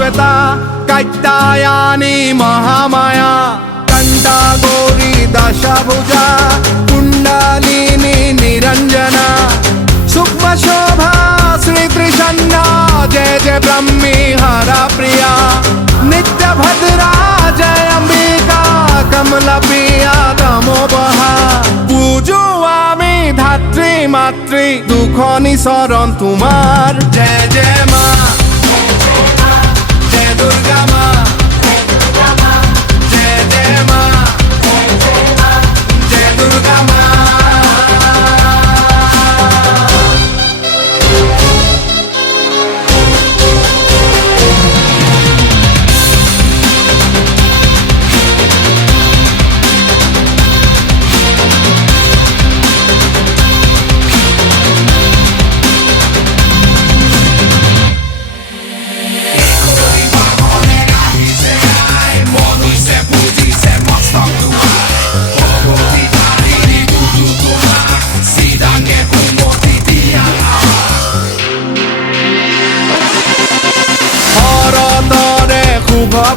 শ্বেতা কাত্যায়নী মহামায়া কণ্ঠা গৌরী দশভুজা কুণ্ডলিনী নিরঞ্জনা সূক্ষ্ম শোভা শ্রী ত্রিশন্না জয় জয় ব্রহ্মী হরা প্রিয়া নিত্য ভদ্রা জয় অম্বিকা কমলা প্রিয়া তমোবহা পূজো আমি ধাত্রী মাতৃ দুখনি শরণ তোমার জয় জয় মা জয় দুর্গা মা জয় জয় মা জয় দুর্গা মা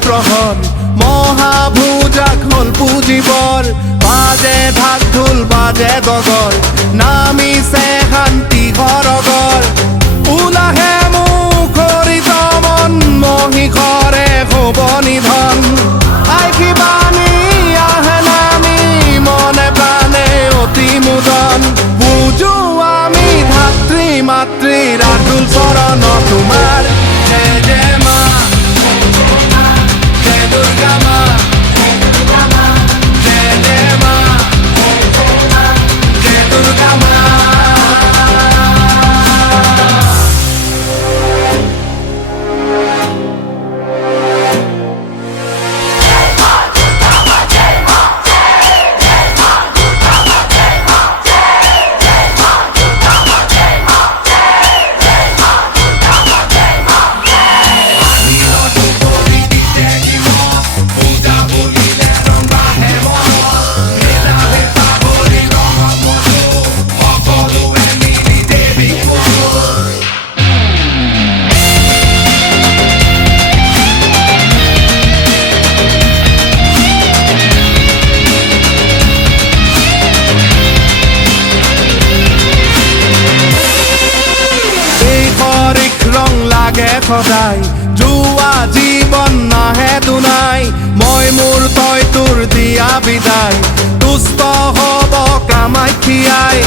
প্রহর মহাভুজাক হল পুজিবৰ বাজে ঢাক ঢোল বাজে গগৰ নামিছে শান্তি সৰগৰ ওলাহে মুখৰিত মন মহিষৰে হ'ব নিধন আইকি বাণী আহে নামি মনে প্ৰাণে অতি মুদন বুজো আমি ধাত্ৰী মাতৃ ৰাতুল চৰণ তোমাৰ জয় জয় মা সদায় জুৱা জীৱন নাহে দুনাই মই মোৰ তই তোৰ দিয়া বিদায় দুষ্ট হ'ব কামাখ্যাই